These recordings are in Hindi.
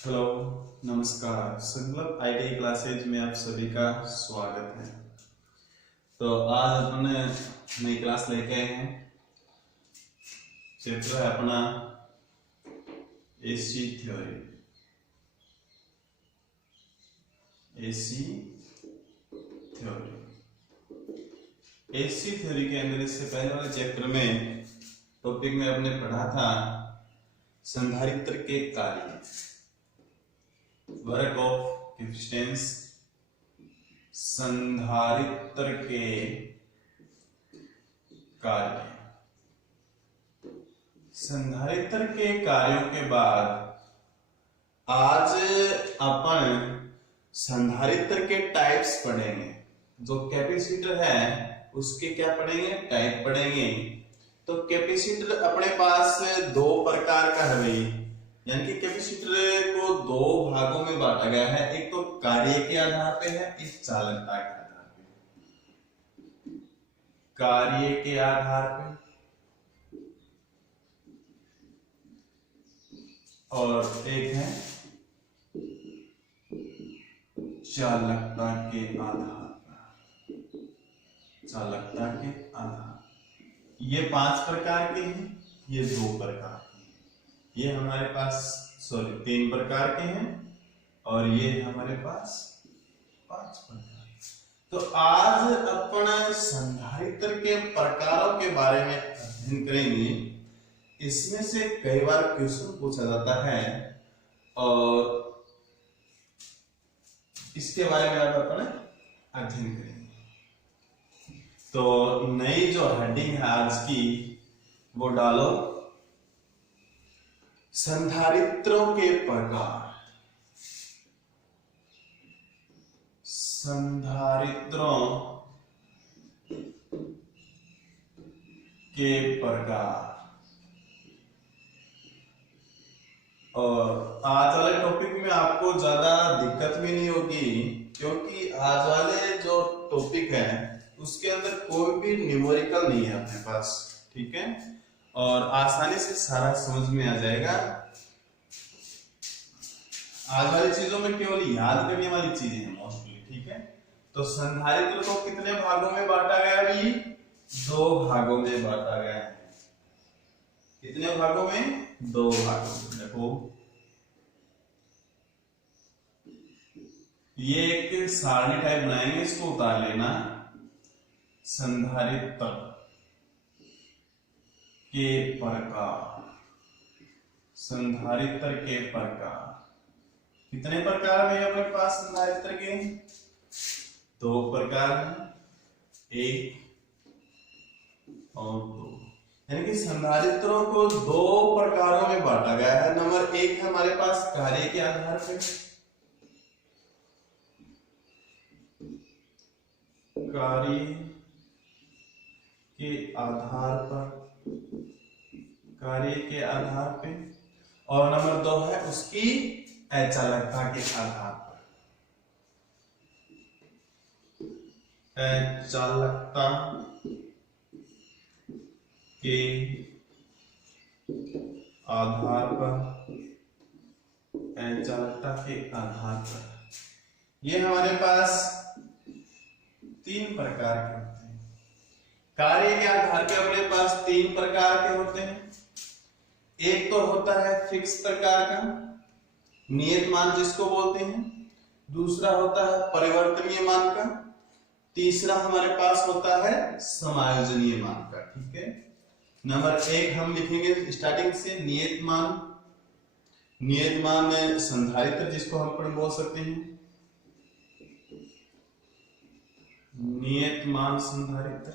हेलो, नमस्कार। संकल्प आईटी क्लासेज में आप सभी का स्वागत है। तो आज अपने नई क्लास लेके आए हैं। चैप्टर है अपना AC theory. AC theory AC theory के अंदर इससे पहले वाले चैप्टर में टॉपिक में आपने पढ़ा था संधारित्र के कार्य, वर्क ऑफ कैपेसिटेंस, संधारित्र के कार्य। संधारित्र के कार्यों के बाद आज अपन संधारित्र के टाइप्स पढ़ेंगे। जो कैपेसिटर है उसके क्या पढ़ेंगे, टाइप पढ़ेंगे। तो कैपेसिटर अपने पास दो प्रकार का है भाई, यानी कि कैपेसिटर को दो भागों में बांटा गया है। एक तो कार्य के आधार पे है, एक चालकता के आधार पे। कार्य के आधार पे और एक है चालकता के आधार पर। चालकता के आधार, ये 5 प्रकार के हैं, ये 2 प्रकार के हैं। ये हमारे पास 3 प्रकार के हैं और ये हमारे पास 5 प्रकार। तो आज अपन संधारित्र के प्रकारों के बारे में अध्ययन करेंगे। इसमें से कई बार क्वेश्चन पूछा जाता है और इसके बारे में अब अपन अध्ययन करेंगे। तो नई जो हेडिंग है आज की वो डालो, संधारित्रों के प्रकार। संधारित्रों के प्रकार। और आज वाले टॉपिक में आपको ज्यादा दिक्कत भी नहीं होगी, क्योंकि आज वाले जो टॉपिक है उसके अंदर कोई भी न्यूमेरिकल नहीं है अपने पास, ठीक है। और आसानी से सारा समझ में आ जाएगा। आज वाली चीजों में केवल याद करने वाली चीजें हैं मोस्टली, ठीक है। तो संधारित्र को कितने भागों में बांटा गया है? 2 भागों में बांटा गया है। कितने भागों में? 2 भागों में। देखो, ये एक सारणी टाइप बनाएंगे, इसको उतार लेना। संधारित्र के प्रकार। संधारित्र के प्रकार कितने प्रकार में अपने पास संधारित्र के? 2 प्रकार हैं, 1 और 2। यानी कि संधारित्रों को 2 प्रकारों में बांटा गया है। नंबर 1 है हमारे पास कार्य के आधार पर। कार्य के आधार पर, कार्य के आधार पे। और नंबर 2 है उसकी अचालकता के आधार पर। अचालकता के आधार पर। अचालकता के आधार पर ये हमारे पास 3 प्रकार के होते हैं। कार्य के आधार पे अपने पास 3 प्रकार के होते हैं। एक तो होता है फिक्स प्रकार का, नियत मान जिसको बोलते हैं। दूसरा होता है परिवर्तनीय मान का। तीसरा हमारे पास होता है समायोजनीय मान का, ठीक है। नंबर 1 हम लिखेंगे स्टार्टिंग से, नियत मान। नियत मान संधारित्र जिसको हम अपन बोल सकते हैं, नियत मान संधारित्र।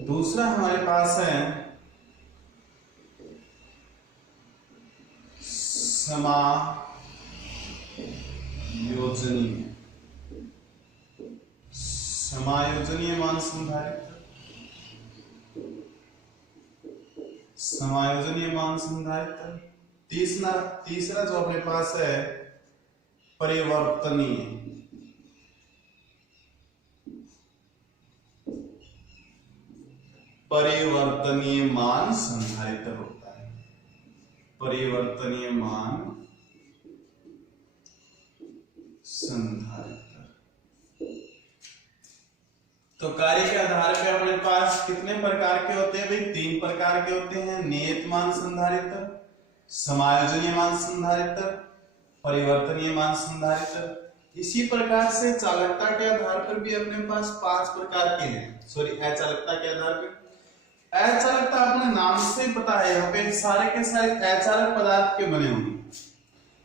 दूसरा हमारे पास है समायोजनीय। समायोजनीय मान संधारित्र। समायोजनीय मान संधारित्र। तीसरा जो अपने पास है परिवर्तनीय। परिवर्तनीय मान संधारित्र होता है। परिवर्तनीय मान संधारित्र। तो कार्य के आधार पे हमारे पास कितने प्रकार के होते हैं भाई? 3 प्रकार के होते हैं। नियत मान संधारित्र, समायोजनीय मान संधारित्र, परिवर्तनीय मान संधारित्र। इसी प्रकार से चालकता के आधार पर भी अपने पास 5 प्रकार के हैं। सॉरी, अचालकता के आधार पर। अचालकता अपने नाम से पता है, यहाँ पे सारे के सारे अचालक पदार्थ के बने होंगे।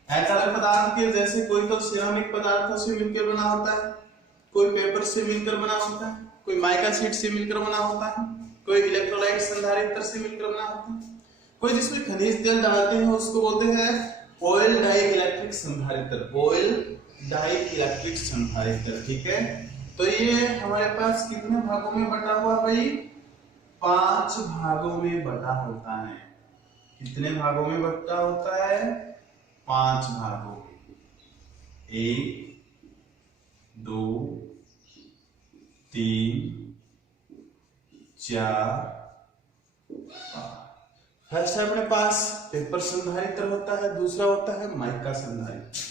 अचालक पदार्थ के जैसे कोई तो सिरामिक पदार्थों से मिलकर बना होता है, कोई पेपर से मिलकर बना होता है, कोई माइका शीट से मिलकर बना होता है, कोई इलेक्ट्रोलाइट संधारित्र से मिलकर बना होता है, कोई जिसमें खनिज तेल डालते हैं उसको बोलते हैं ऑयल डाई इलेक्ट्रिक संधारित्र। ऑयल डाई इलेक्ट्रिक संधारित्र, ठीक है। तो ये हमारे पास कितने भागों में बटा हुआ भाई? 5 भागों में बटा होता है। कितने भागों में बटा होता है? 5 भागों में। 1 2 3 4 5। फर्स्ट है अपने पास पेपर संधारित्र होता है, दूसरा होता है माइका संधारित्र।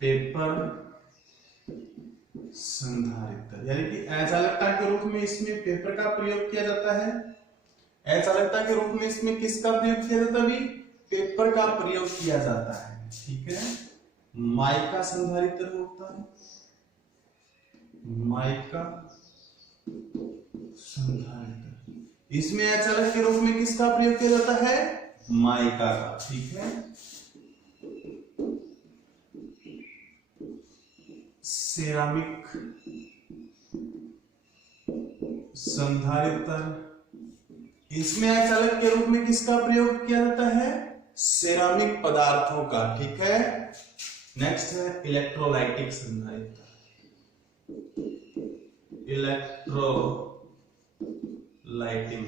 पेपर संधारित्र यानी कि अचालकता के रूप में इसमें पेपर का प्रयोग किया जाता है। अचालकता के रूप में इसमें किसका प्रयोग किया जाता है? पेपर का प्रयोग किया जाता है, ठीक है। माइका संधारित्र होता है, माइका संधारित्र। इसमें अचालक के रूप में किसका प्रयोग किया जाता है? माइका का, ठीक है। सिरामिक संधारित्र, इसमें अचालक के रूप में किसका प्रयोग किया जाता है? सिरामिक पदार्थों का, ठीक है। नेक्स्ट है इलेक्ट्रोलाइटिक संधारित्र। इलेक्ट्रोलाइटिंग,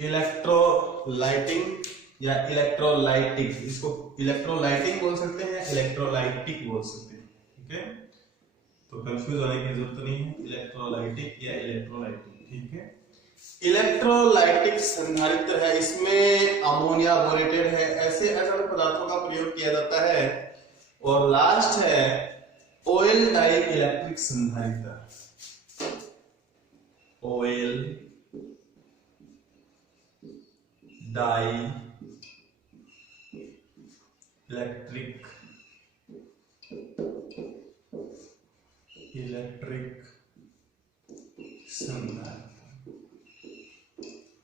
इलेक्ट्रोलाइटिंग या इलेक्ट्रोलाइटिक, इसको इलेक्ट्रोलाइटिंग बोल सकते हैं, इलेक्ट्रोलाइटिक बोल सकते हैं, ठीक है। तो कंफ्यूज होने की जरूरत नहीं है, इलेक्ट्रोलाइटिक या इलेक्ट्रोलाइटिक, ठीक है। इलेक्ट्रोलाइटिक संधारित्र है, इसमें अमोनिया बोरेटेड है, ऐसे अचालक पदार्थों का प्रयोग किया जाता है। और लास्ट है ऑयल डाई इलेक्ट्रिक संधारित्र। ऑयल डाई इलेक्ट्रिक संधारित्र,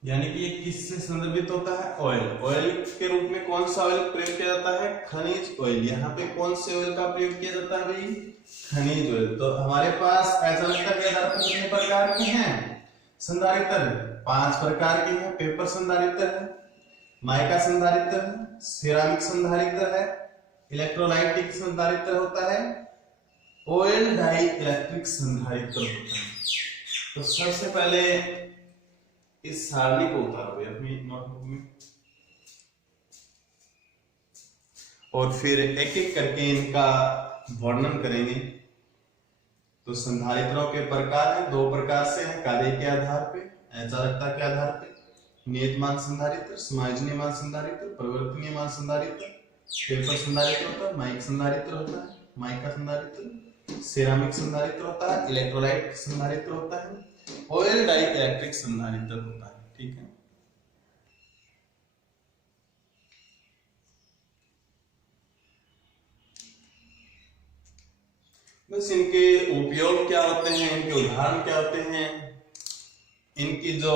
यानी कि ये किससे संदर्भित होता है? ऑयल। ऑयल के रूप में कौन सा ऑयल प्रयोग किया जाता है? खनिज ऑयल। यहाँ पे कौन से ऑयल का प्रयोग किया जाता है भाई? खनिज ऑयल। तो हमारे पास अचालकता के आधार पर कितने प्रकार के हैं संधारित्र? 5 प्रकार के हैं। पेपर संधारित्र है, माइका संधारित्र है, सिरामिक संधारित्र है, इलेक्ट्रोलाइटिक संधारित्र होता है, ऑयल डाई इलेक्ट्रिक संधारित्र होता है। तो सबसे पहले इस सारणी को उतारो अपनी नोटबुक में और फिर एक एक करके इनका वर्णन करेंगे। तो संधारित्रों के प्रकार हैं, 2 प्रकार से हैं, कार्य के आधार पे, अचालकता के आधार पे। नियत मान संधारित्र, समायोजनीय मान संधारित्र, परिवर्तनीय मान संधारित्र, पेपर संधारित्र होता है, माइक संधारित्र होता है, माइका संधारित्र, सिरामिक संधारित्र होता है, इलेक्ट्रोलाइट संधारित्र होता है, ऑयल डाई इलेक्ट्रिक संधारित्र होता है, ठीक है। बस इनके उपयोग क्या होते हैं, इनके उदाहरण क्या होते हैं, इनकी जो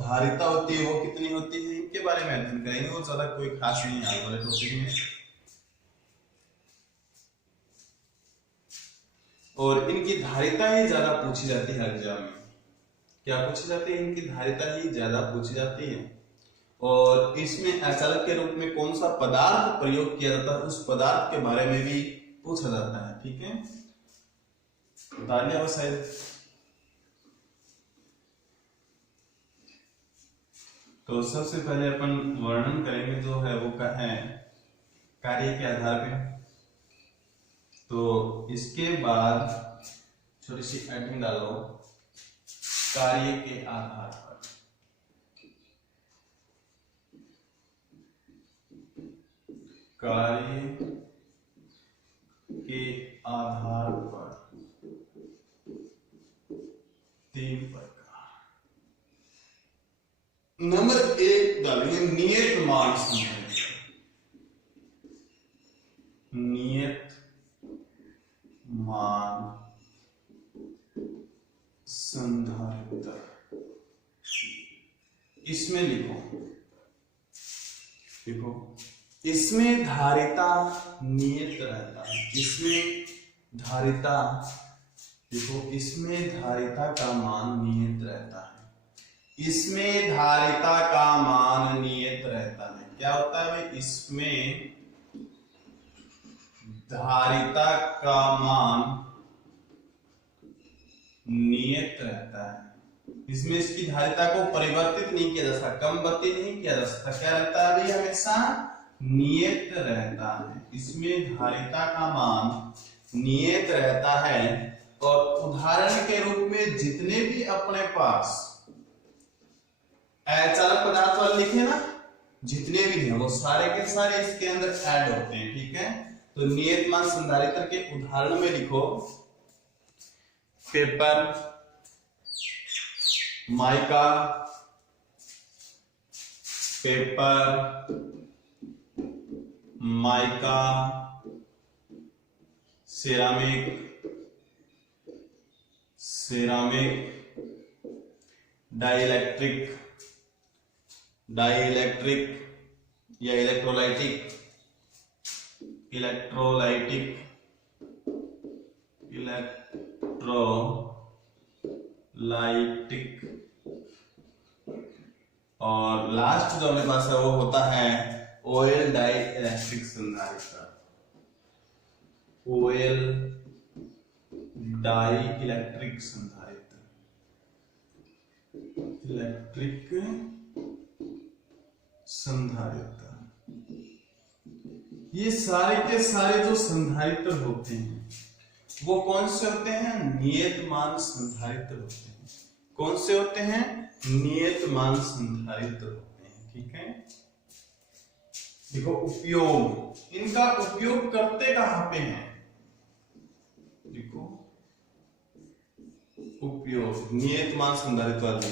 धारिता होती है वो कितनी होती है, इनके बारे में अध्ययन करेंगे। वो ज्यादा कोई खास नहीं है वाले टॉपिक में। और इनकी धारिता ही ज्यादा पूछी जाती है एग्जाम में। क्या पूछी जाती है? इनकी धारिता ही ज्यादा पूछी जाती है। और इसमें अचालक के रूप में कौन सा पदार्थ प्रयोग किया जाता है, उस पदार्थ के बारे में भी पूछा जाता है, ठीक है। बता लिया वो शायद। तो सबसे पहले अपन वर्णन करेंगे जो है वो का है कार्य के आधार पे। तो इसके बाद छोटी सी एडिंग डालो, कार्य के आधार पर। कार्य के आधार पर 3 प्रकार। नंबर 1 डालेंगे नियत मान संधारित्र। नियत मान संधारित्र, इसमें लिखो इसमें धारिता नियत रहता है। इसमें धारिता देखो, इसमें धारिता का मान नियत रहता है। इसमें धारिता का मान नियत रहता है। क्या होता है भाई? इसमें धारिता का मान नियत रहता है। इसमें इसकी धारिता को परिवर्तित नहीं किया जा सकता, कम गति नहीं किया जा सकता। क्या रहता है भाई? हमेशा नियत रहता है। इसमें धारिता का मान नियत रहता है। और उदाहरण के रूप में जितने भी अपने पास अचालक पदार्थ वाले लिखे ना, जितने भी हैं वो सारे के सारे इसके अंदर ऐड होते हैं। ठीक है, तो नियत मान संधारित्र के उदाहरण में लिखो paper, mica, paper, mica, ceramic, dielectric या इलेक्ट्रोलाइटिक, और लास्ट जो हमारे पास है वो होता है ऑयल डाई इलेक्ट्रिक संधारित्र। ऑयल डाई इलेक्ट्रिक संधारित्र, इलेक्ट्रिक संधारित्र। ये सारे के सारे जो संधारित्र होते हैं वो कौन से होते हैं? नियत मान संधारित्र होते हैं। कौन से होते हैं? नियत मान संधारित्र होते हैं। ठीक है, देखो उपयोग, इनका उपयोग करते कहां पे हैं? देखो उपयोग नियत मान संधारित्र वाले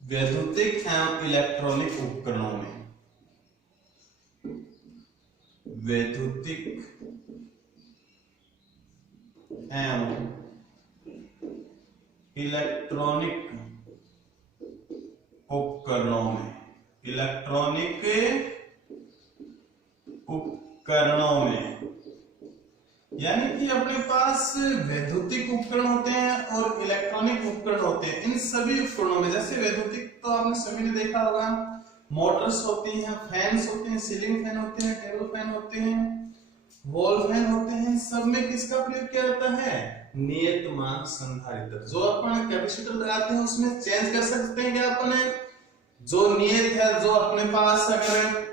वैद्युतिक एवं इलेक्ट्रॉनिक उपकरणों में, वैद्युतिक एवं इलेक्ट्रॉनिक उपकरणों में, इलेक्ट्रॉनिक उपकरणों में, यानी कि अपने पास वैद्युतिक उपकरण होते हैं और इलेक्ट्रॉनिक उपकरण होते हैं। इन सभी उपकरणों में, जैसे वैद्युतिक तो आपने सभी ने देखा होगा, मोटर्स होती हैं, फैंस होते हैं, सीलिंग फैन होते हैं, टेबल फैन होते हैं, वॉल फैन होते हैं। सब में किसका प्रयोग किया जाता है? नियत मान संधारित्र। जो अपन कैपेसिटर लगाते हैं उसमें चेंज कर सकते हैं क्या अपने? जो नियत है, जो अपने पास अगर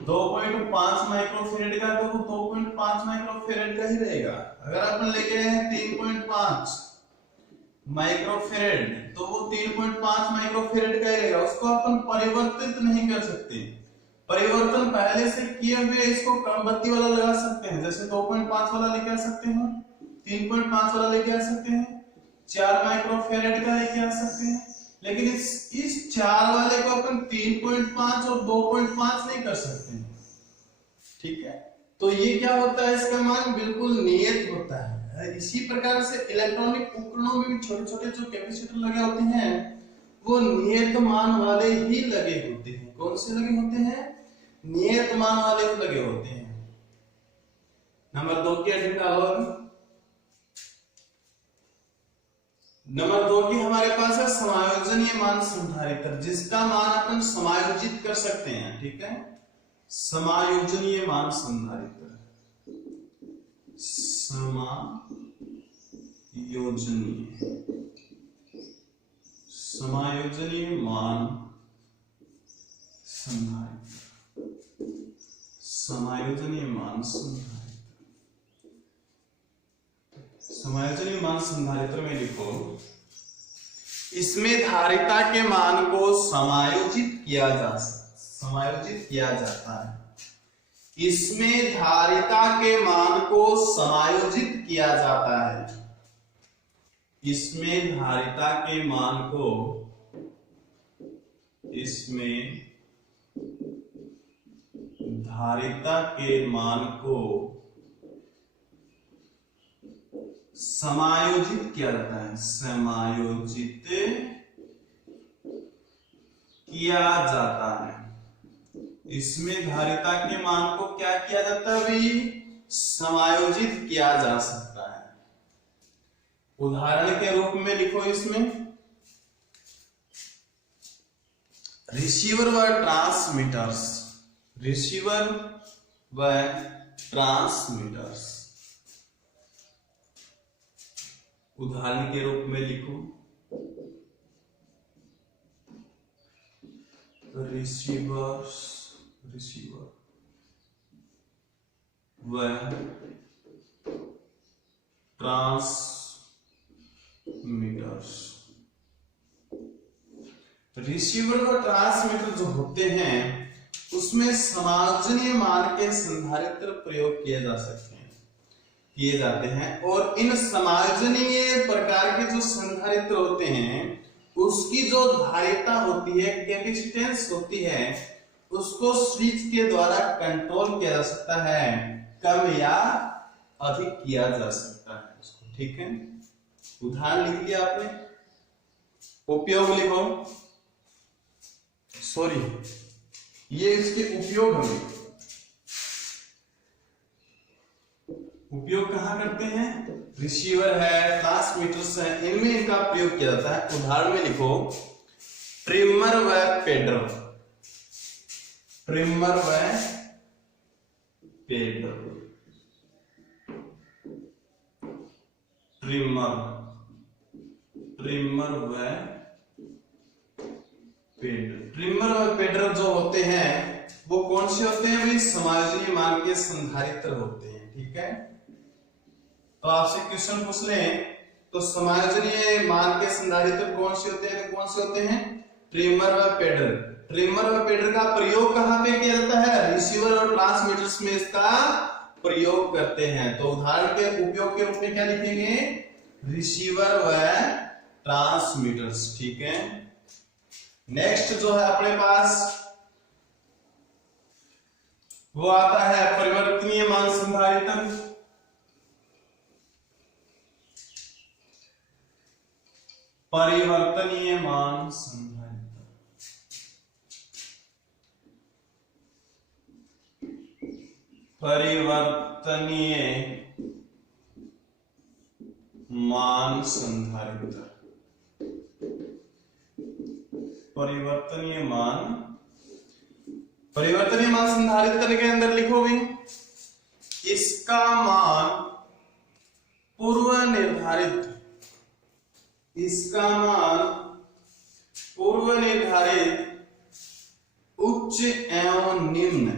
2.5 माइक्रोफेरेड का तो वो 2.5 माइक्रोफेरेड का ही रहेगा। अगर अपन लेके हैं 3.5 माइक्रोफेरेड तो वो 3.5 माइक्रोफेरेड का ही रहेगा। उसको अपन परिवर्तित नहीं कर सकते। परिवर्तन पहले से किए हुए इसको कम गति वाला लगा सकते हैं। जैसे 2.5 वाला लेके आ सकते हैं, 3.5 वाला लेके आ सकते हैं, 4 माइक्रोफेरेड का लेके आ सकते हैं। लेकिन इस 4 वाले को अपन 3.5 और 2.5 नहीं कर सकते। ठीक है, तो ये क्या होता है? इसका मान बिल्कुल नियत होता है। इसी प्रकार से इलेक्ट्रॉनिक उपकरणों में भी छोटे छोटे जो कैपेसिटर लगे होते हैं वो नियत मान वाले ही लगे होते हैं। कौन से लगे होते हैं? नियत मान वाले ही लगे होते हैं। नंबर 2 की एडिट डालो। नंबर 2 की हमारे पास है समायोजनीय मान संधारित्र, जिसका मान अपन समायोजित कर सकते हैं। ठीक है, समायोजनीय मान संधारित्र, समायोजनीय समायोजनीय मान संधारित्र, समायोजनीय मान संधारित्र। समायोजनीय मान संधारित्र में लिखो, इसमें धारिता के मान को समायोजित किया जाता है। इसमें धारिता के मान को समायोजित किया जाता है। इसमें धारिता के मान को, इसमें धारिता के मान को समायोजित किया जाता है। समायोजित किया जाता है। इसमें धारिता के मान को क्या किया जाता है भाई? समायोजित किया जा सकता है। उदाहरण के रूप में लिखो, इसमें रिसीवर व ट्रांसमीटर्स, रिसीवर व ट्रांसमीटर्स। उदाहरण के रूप में लिखो, रिसीवर्स, रिसीवर व ट्रांसमीटर्स। रिसीवर व ट्रांसमीटर जो होते हैं उसमें समायोजनीय मान के संधारित्र प्रयोग किए जाते हैं और इन समायोजनीय प्रकार के जो संधारित्र होते हैं उसकी जो धारिता होती है, कैपेसिटेंस होती है, उसको स्विच के द्वारा कंट्रोल किया जा सकता है, कम या अधिक किया जा सकता है उसको। ठीक है, उदाहरण लिख लिया आपने, उपयोग लिखो, सॉरी ये इसके उपयोग होंगे। उपयोग कहां करते हैं? रिसीवर है, ट्रांसमीटर्स है, इनमें इनका प्रयोग किया जाता है। उदाहरण में लिखो, ट्रिमर व पेडर, ट्रिमर व पेडर, ट्रिमर, ट्रिमर व पेडर। ट्रिमर व पेडर जो होते हैं वो कौन से होते हैं भाई? समायोजनीय मान के संधारित्र होते हैं। ठीक है, तो आपसे क्वेश्चन पूछ लें तो समायोजनीय मान के संधारित्र कौन से होते हैं? कौन से होते हैं? ट्रिमर व पेडर। ट्रिमर व पेडर का प्रयोग कहां पे किया जाता है? रिसीवर और ट्रांसमीटर्स में इसका प्रयोग करते हैं। तो उदाहरण के उपयोग के रूप में क्या लिखेंगे? रिसीवर व ट्रांसमीटर्स। ठीक है, नेक्स्ट जो है अपने पास वो आता है परिवर्तनीय मान संधारित्र। परिवर्तनीय मान संधारित्र, परिवर्तनीय मान संधारित्र, परिवर्तनीय मान संधारित्र के अंदर लिखो भी, इसका मान पूर्व निर्धारित, इसका मान पूर्व निर्धारित उच्च एवं निम्न,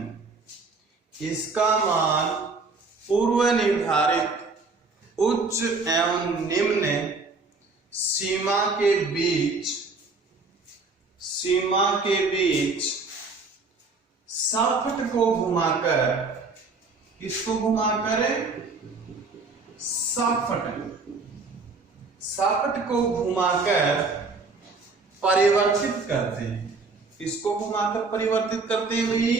इसका मान पूर्व निर्धारित उच्च एवं निम्न सीमा के बीच शाफ्ट को घुमाकर, किसको घुमाकर? शाफ्ट को घुमाकर परिवर्तित करते हैं। इसको घुमाकर परिवर्तित करते हैं भाई,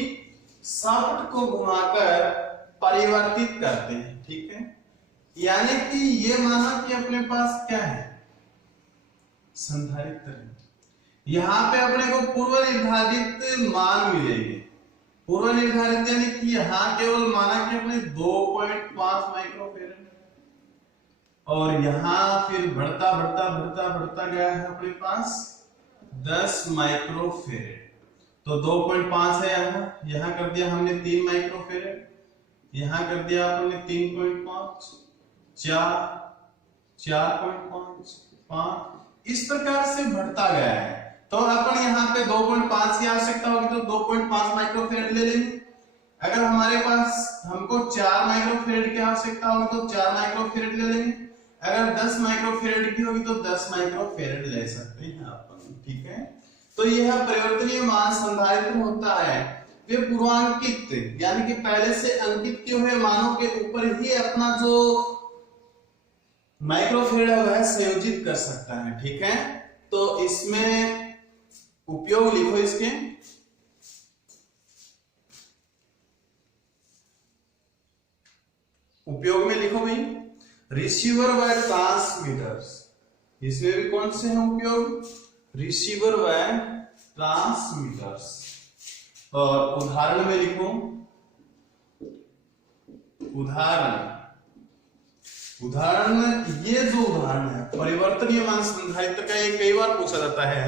शाफ्ट को घुमाकर परिवर्तित करते हैं। ठीक है, यानी कि ये माना कि अपने पास क्या है? संधारित्र है। यहां पे अपने को पूर्व निर्धारित मान मिलेंगे। पूर्व निर्धारित यानी कि यहां केवल माना कि अपने 2.5 माइक्रोफेरेड, और यहां फिर बढ़ता गया है अपने पास 10 माइक्रोफेरेड। तो 2.5 है, यहां कर दिया हमने 3 माइक्रोफेरेड, यहां कर दिया हमने 3.5, 4, 4.5, 5, इस प्रकार से बढ़ता गया है। तो अपन यहाँ पे 2.5 की आवश्यकता होगी तो 2.5 माइक्रोफेरेड ले लेंगे। अगर हमारे पास हमको 4 माइक्रोफेरेड की आवश्यकता होगी तो 4 माइक्रोफेरेड ले लेंगे। अगर 10 माइक्रोफेरेड की होगी तो 10 माइक्रोफेरेड ले सकते हैं अपन, ठीक है। तो यह परिवर्तनीय मान संधारित्र होता है, वे पूर्वांकित यानी कि पहले से अंकित किए हुए मानों के ऊपर ही अपना जो माइक्रोफेरेड है वह संयोजित कर सकता है, ठीक है। तो इसमें उपयोग लिखो, इसके उपयोग में लिखो भाई रिसीवर व ट्रांसमीटर्स। इसमें भी कौन से हैं उपयोग? रिसीवर व ट्रांसमीटर्स। और उदाहरण में लिखो उदाहरण ये जो उदाहरण है परिवर्तनीय मान संधारित्र का, ये कई बार पूछा जाता है।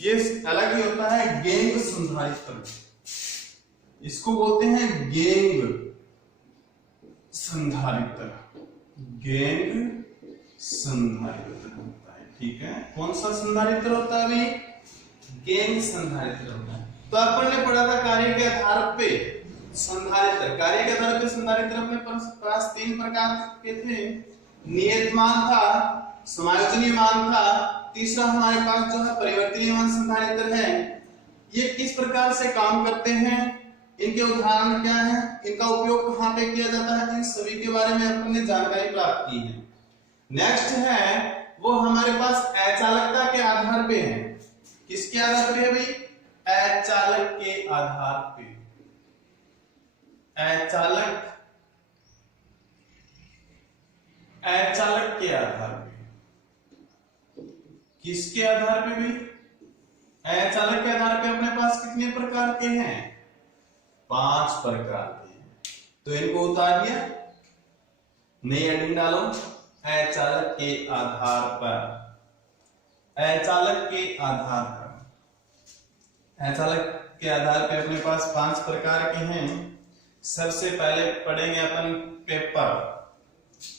ये अलग ही होता है गेंग संधारित्र, इसको बोलते हैं गेंग संधारित्र। गेंग संधारित्र होता है, ठीक है। कौन सा संधारित्र होता है अभी? गेंग संधारित्र होता है। तो अपन ने पढ़ा था कार्य के आधार पे संधारित्र। कार्य के आधार पे संधारित्र अपने पास 3 प्रकार के थे। नियत मान था, समायोजनीय मान था, तीसरा हमारे पास जो है परिवर्तनीय मान संधारित्र है। ये किस प्रकार से काम करते हैं, इनके उदाहरण क्या हैं, इनका उपयोग कहां पे किया जाता है, इन सभी के बारे में अपन ने जानकारी प्राप्त की है। नेक्स्ट है वो हमारे पास अचालकता के आधार पे है। किसके आधार पे है भाई? अचालक के आधार पे। अचालक के आधार पे। किसके आधार पे भी? अचालक के आधार पे अपने पास कितने प्रकार के हैं? 5 प्रकार के हैं। तो इनको उतार दिया, नई हेडिंग डालो अचालक के आधार पर। अचालक के आधार पर, अचालक के आधार पे अपने पास 5 प्रकार के हैं। सबसे पहले पढ़ेंगे अपन पेपर।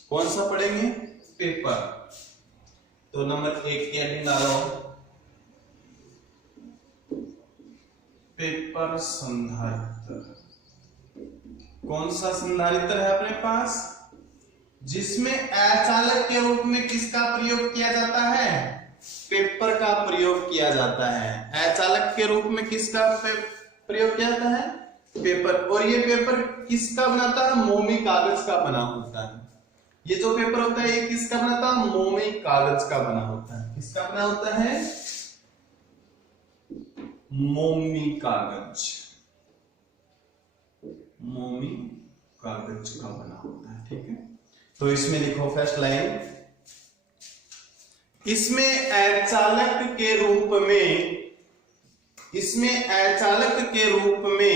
कौन सा पढ़ेंगे? पेपर। तो नंबर 1 की हेडिंग डालो पेपर संधारित्र। कौन सा संधारित्र है अपने पास? जिसमें अचालक के रूप में किसका प्रयोग किया जाता है? पेपर का प्रयोग किया जाता है। अचालक के रूप में किसका प्रयोग किया जाता है? पेपर। और ये पेपर किसका बनाता है? मोमी कागज का बना होता है। ये जो पेपर होता है ये किसका बना है? मोमी कागज का बना होता है। किसका बना होता है? मोमी कागज। मोमी कागज का बना होता है, ठीक है। तो इसमें लिखो फर्स्ट लाइन, इसमें अचालक के रूप में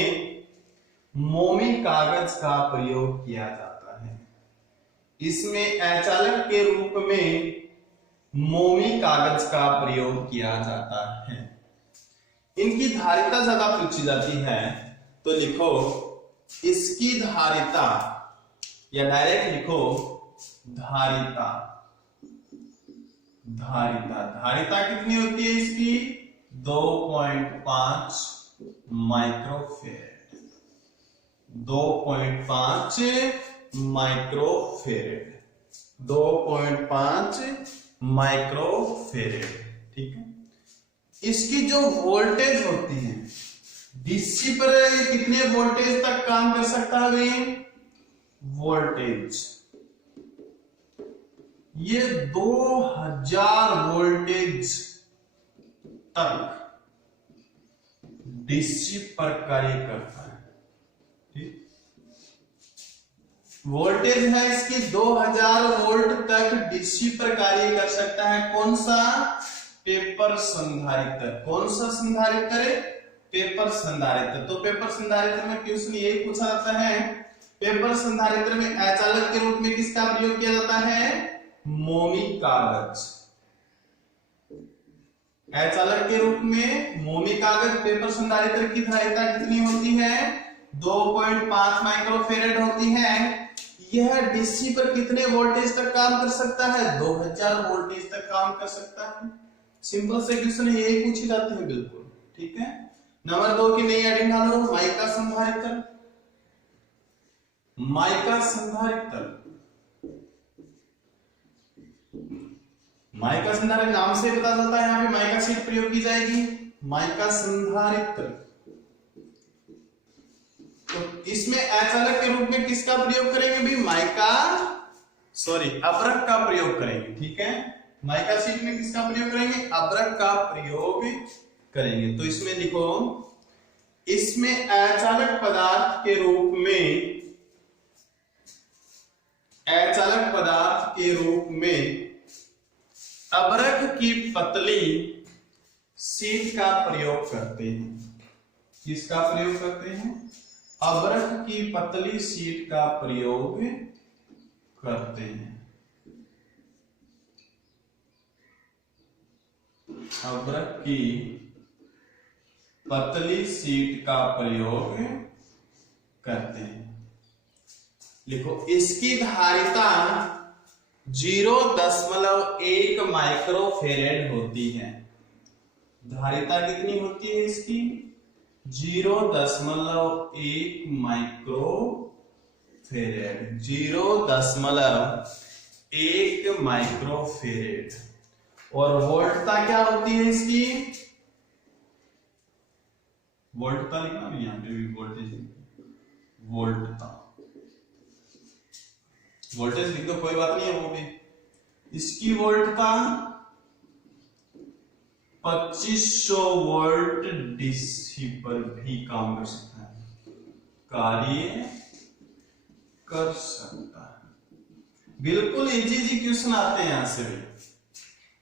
मोमी कागज का प्रयोग किया जाता है। इसमें अचालक के रूप में मोमी कागज का प्रयोग किया जाता है। इनकी धारिता ज्यादा पूछी जाती है, तो लिखो इसकी धारिता, या डायरेक्ट लिखो धारिता। धारिता कितनी होती है इसकी? 2.5 माइक्रोफेरेड। 2.5 माइक्रोफेरेड। 2.5 माइक्रोफेरेड, ठीक है। इसकी जो वोल्टेज होती है, डीसी पर कितने वोल्टेज तक काम कर सकता है भाई? वोल्टेज ये 2000 वोल्टेज तक डीसी पर कार्य करता है, ठीक। वोल्टेज है इसकी 2000 वोल्ट तक डीसी पर कार्य कर सकता है। कौन सा? पेपर संधारित्र। कौन सा संधारित्र? पेपर संधारित्र। तो पेपर संधारित्र में क्वेश्चन यही पूछा जाता है, पेपर संधारित्र में अचालक के रूप में किसका प्रयोग किया जाता है? मोमी कागज। अचालक के रूप में मोमी कागज। पेपर संधारित्र की धारिता कितनी होती है? 2.5 माइक्रोफेरेड होती है। यह डीसी पर कितने वोल्टेज तक काम कर सकता है? 2000 वोल्टेज तक काम कर सकता है। सिंपल से क्वेश्चन है, यही पूछे जाते हैं बिल्कुल। ठीक है, नंबर 2 की नई हेडिंग डालो, माइका संधारित्र। माइका संधारित्र, माइका संधारित्र नाम से पता चलता है यहाँ पे माइका शीट प्रयोग की जाएगी। माइका संधारित्र, तो इसमें अचालक के रूप में किसका प्रयोग करेंगे भी? अब्रक का प्रयोग करेंगे। ठीक है, माइका शीट में किसका प्रयोग करेंगे? अब्रक का प्रयोग करेंगे। तो इसमें लिखो, इसमें अचालक पदार्थ के रूप में, अचालक पदार्थ के रूप में अब्रक की पतली शीट का प्रयोग करते हैं। किसका प्रयोग करते हैं? अब्रक की पतली शीट का प्रयोग करते हैं। अब्रक की पतली शीट का प्रयोग करते हैं। लिखो, इसकी धारिता 0.1 माइक्रोफेरेड होती है। धारिता कितनी होती है इसकी? 0.1 माइक्रोफेरेड, 0.1 माइक्रोफेरेड। और वोल्टता क्या होती है इसकी? वोल्टता लिखना नहीं, यहां पे भी वोल्टेज, वोल्टता, वोल्टेज लिख दो, कोई बात नहीं है वो भी। इसकी वोल्टता 2500 वोल्ट डीसी पर भी काम कर सकता है, कार्य कर सकता है। बिल्कुल इजी क्वेश्चन आते हैं यहां से भी।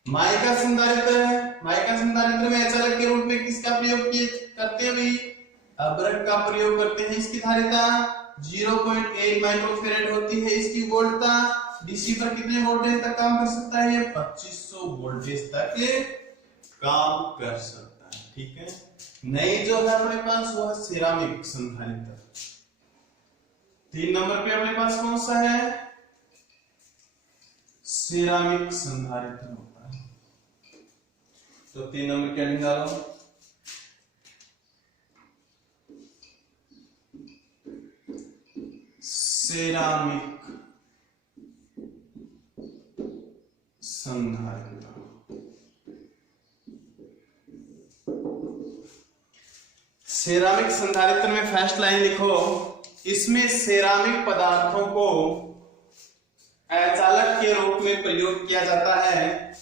माइका संधारित्र है, माइका संधारित्र में अचालक के रूप में किसका प्रयोग करते हैं भाई? अब्रक का प्रयोग करते हैं। इसकी धारिता 0.1 माइक्रोफेरेड होती है। इसकी वोल्टता डीसी पर कितने वोल्टेज तक काम कर सकता है? ये 2500 वोल्टेज तक काम कर सकता है। ठीक है, नई जो है अपने पास वो है सिरामिक संधारित्र। 3 नंबर पे अपने पास कौन सा है? सिरामिक संधारित्र होता है। तो 3 नंबर क्या निकालो? सिरामिक संधारित्र। सेरामिक संधारित्र में फर्स्ट लाइन लिखो, इसमें सेरामिक पदार्थों को अचालक के रूप में प्रयोग किया जाता है।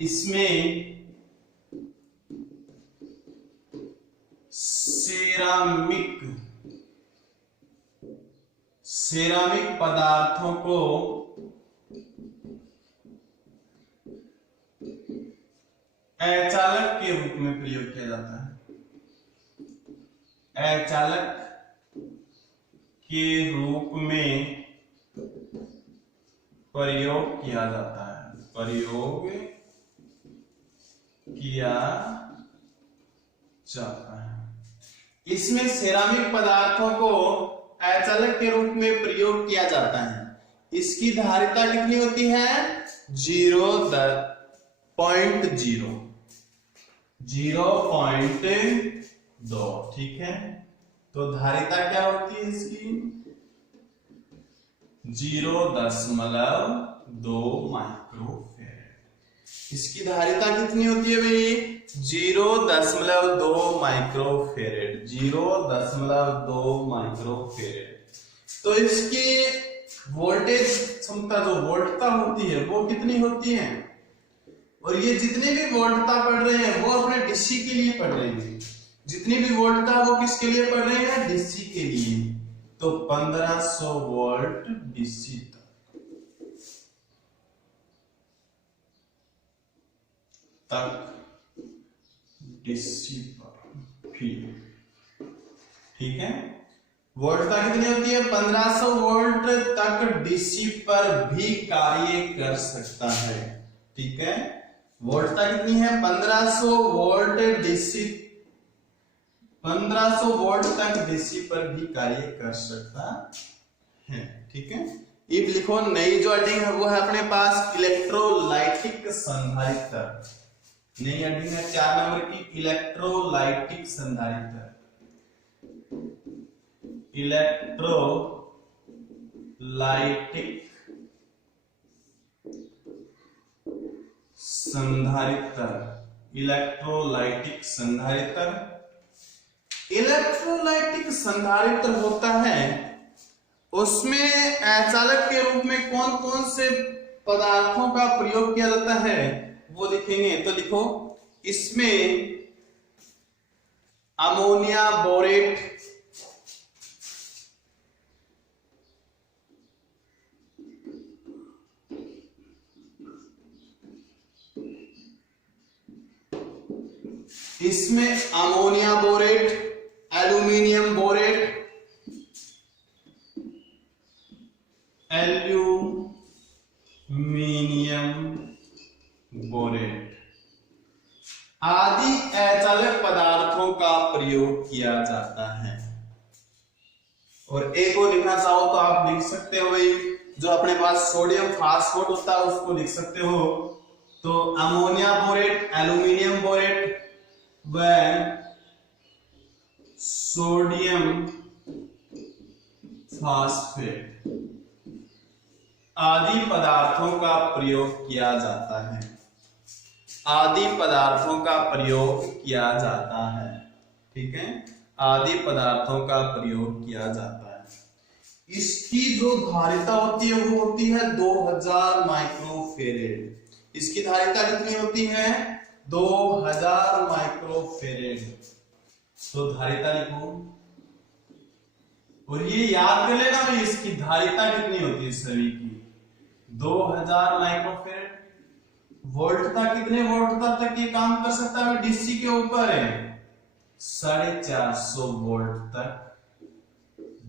इसमें सेरामिक पदार्थों को अचालक के रूप में प्रयोग किया जाता है। अचालक के रूप में प्रयोग किया जाता है, प्रयोग किया जाता है। इसमें सेरामिक पदार्थों को अचालक के रूप में प्रयोग किया जाता है। इसकी धारिता कितनी होती है? 0.2। ठीक है, तो धारिता क्या होती है इसकी? 0.2 माइक्रोफेरेड। इसकी धारिता कितनी होती है भाई? 0.2 माइक्रोफेरेड, 0.2 माइक्रोफेरेड। तो इसकी वोल्टेज क्षमता जो वोल्टता होती है वो कितनी होती है? और ये जितने भी वोल्टता पढ़ रहे हैं वो अपने डीसी के लिए पढ़ रहे हैं। जितनी भी वोल्टता वो किसके लिए पढ़ रहे हैं? डीसी के लिए। तो 1500 वोल्ट डीसी तक डीसी पर भी। ठीक है, वोल्टता कितनी होती है? 1500 वोल्ट तक डीसी पर भी कार्य कर सकता है। ठीक है, वोल्टता कितनी है? 1500 वोल्ट डीसी, 1500 वोल्ट तक डीसी पर भी कार्य कर सकता है। ठीक है, इफ लिखो, नई जो हेडिंग है वो है अपने पास इलेक्ट्रोलाइटिक संधारित्र। नई हेडिंग है 4 नंबर की, इलेक्ट्रोलाइटिक संधारित्र। इलेक्ट्रोलाइटिक संधारित्र, इलेक्ट्रोलाइटिक संधारित्र। इलेक्ट्रोलाइटिक संधारित्र होता है, उसमें अचालक के रूप में कौन कौन से पदार्थों का प्रयोग किया जाता है वो लिखेंगे। तो लिखो, इसमें अमोनिया बोरेट, इसमें ammonia borate, aluminium borate, aluminium borate आदि अचालक पदार्थों का प्रयोग किया जाता है। और एक को लिखना चाहो तो आप लिख सकते हो भाई, जो अपने पास सोडियम फास्फेट होता है उसको लिख सकते हो। तो अमोनिया बोरेट, एल्यूमिनियम बोरेट व सोडियम फास्फेट आदि पदार्थों का प्रयोग किया जाता है, आदि पदार्थों का प्रयोग किया जाता है। ठीक है, आदि पदार्थों का प्रयोग किया जाता है। इसकी जो धारिता होती है वो होती है 2000 माइक्रोफेरेड। इसकी धारिता कितनी होती है? 2000 माइक्रोफेरेड। तो धारिता लिखो, और ये याद कर लेना भाई, इसकी धारिता कितनी होती है सभी की? 2000 माइक्रोफेरेड। वोल्टता कितने वोल्टता तक ये काम कर सकता है? डीसी के ऊपर है 450 वोल्ट तक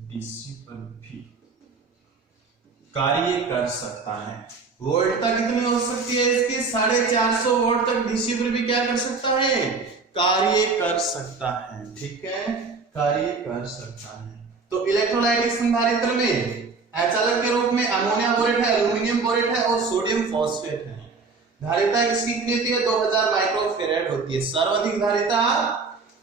डीसी पर भी कार्य कर सकता है। वोल्टता कितनी हो सकती है इसकी? 450 वोल्ट तक डीसी पर भी क्या कर सकता है? कार्य कर सकता है। ठीक है, कार्य कर सकता है। तो इलेक्ट्रोलाइटिक संधारित्र में अचालक के रूप में अमोनिया बोरेट है, एल्यूमिनियम बोरेट है और सोडियम फॉस्फेट है। धारिता इसकी कितनी होती है? 2000 माइक्रोफेरेड होती है। सर्वाधिक धारिता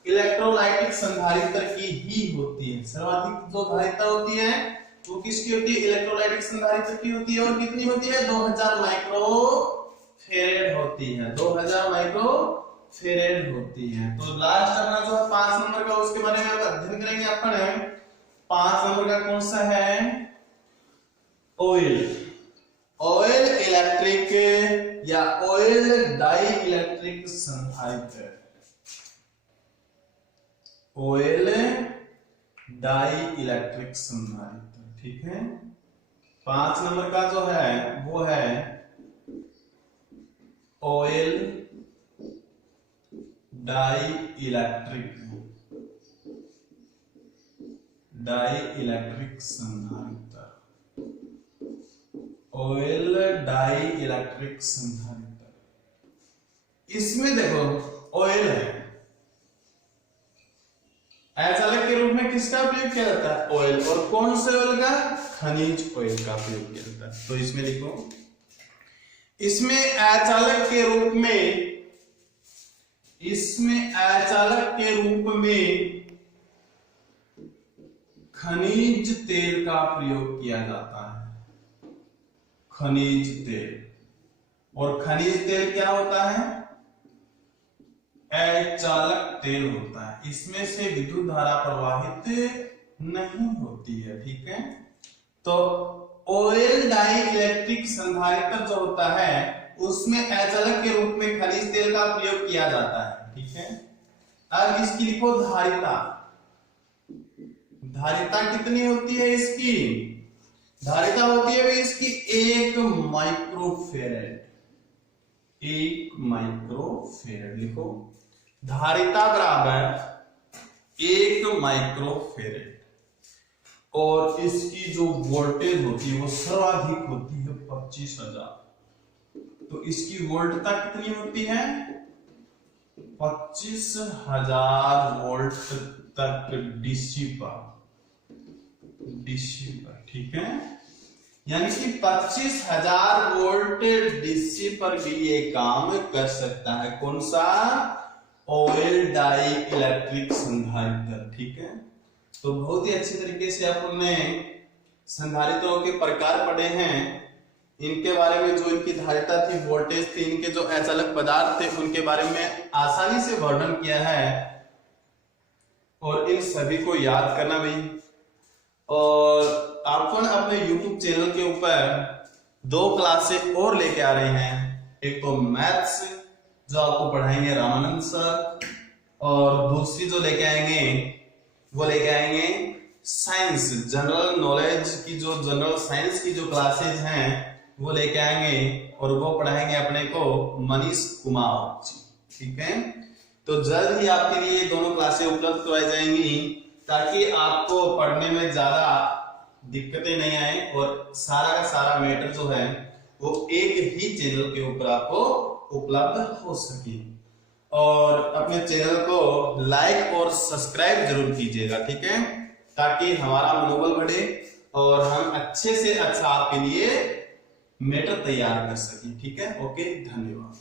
इलेक्ट्रोलाइटिक संधारित्र की ही होती है। सर्वाधिक जो धारिता होती है वो किसकी होती है? इलेक्ट्रोलाइटिक संधारित्र की होती है। और कितनी होती है? 2000 माइक्रोफेरेड होती है। 2000 माइक्रोफेरेड होती है। तो लास्ट अपना जो है 5 नंबर का, उसके बारे में अध्ययन करेंगे अपन। 5 नंबर का कौन सा है? ऑयल। ऑयल इलेक्ट्रिक या ऑयल डाई इलेक्ट्रिक संधारित्र। ऑयल डाई इलेक्ट्रिक संधारित्र। ठीक है, 5 नंबर का जो है वो है oil dielectric, dielectric संधारित्र। ऑयल डाई इलेक्ट्रिक संधारित्र। इसमें देखो, ऑयल है, अचालक के रूप में किसका प्रयोग किया जाता है? ऑयल। और कौन से ऑयल का? खनिज ऑयल का प्रयोग किया जाता है। तो इसमें लिखो, इसमें अचालक के रूप में, इसमें अचालक के रूप में खनिज तेल का प्रयोग किया जाता है। खनिज तेल। और खनिज तेल क्या होता है? अचालक तेल होता है। इसमें से विद्युत धारा प्रवाहित नहीं होती है। ठीक है, तो ऑयल डाई इलेक्ट्रिक संधारित्र जो होता है उसमें अचालक के रूप में खनिज तेल का प्रयोग किया जाता है। ठीक है, अब इसकी लिखो धारिता। धारिता कितनी होती है इसकी? धारिता होती है इसकी 1 माइक्रोफेरेड। 1 माइक्रोफेरेड लिखो, धारिता बराबर 1 माइक्रोफेरेड। और इसकी जो वोल्टेज होती है वो सर्वाधिक होती है 25,000। तो इसकी वोल्टता कितनी होती है? 25,000 वोल्ट तक डीसी पर। ठीक है, यानी कि 25,000 वोल्ट डीसी पर भी ये काम कर सकता है। कौन सा? ऑयल डाई इलेक्ट्रिक संधारित्र। ठीक है, तो बहुत ही अच्छी तरीके से आपने संधारित्रों के प्रकार पढ़े हैं, इनके बारे में जो इनकी धारिता थी, वोल्टेज थी, इनके जो अचालक पदार्थ थे, उनके बारे में आसानी से वर्णन किया है और इन सभी को याद करना भी। और आपको ना अपने YouTube चैनल के ऊपर 2 क्लासें और लेके आ रहे हैं। एक तो मैथ्स जो आपको पढ़ाएंगे रामानंद सर, और दूसरी जो लेके आएंगे वो लेके आएंगे साइंस, जनरल नॉलेज की जो जनरल साइंस की जो क्लासेज हैं वो लेके आएंगे और वो पढ़ाएंगे अपने को मनीष कुमार जी। ठीक है, तो जल्द ही आपके लिए ये दोनों क्लासें उपलब्ध करवाई जाएंगी ताकि आपको पढ़ने में ज्यादा दिक्कतें नहीं आए और सारा का सारा मैटर जो है वो एक ही चैनल के ऊपर आपको उपलब्ध हो सके। और अपने चैनल को लाइक और सब्सक्राइब जरूर कीजिएगा। ठीक है, ताकि हमारा मनोबल बढ़े और हम अच्छे से अच्छा आपके लिए मैटर तैयार कर सकें। ठीक है, ओके, धन्यवाद।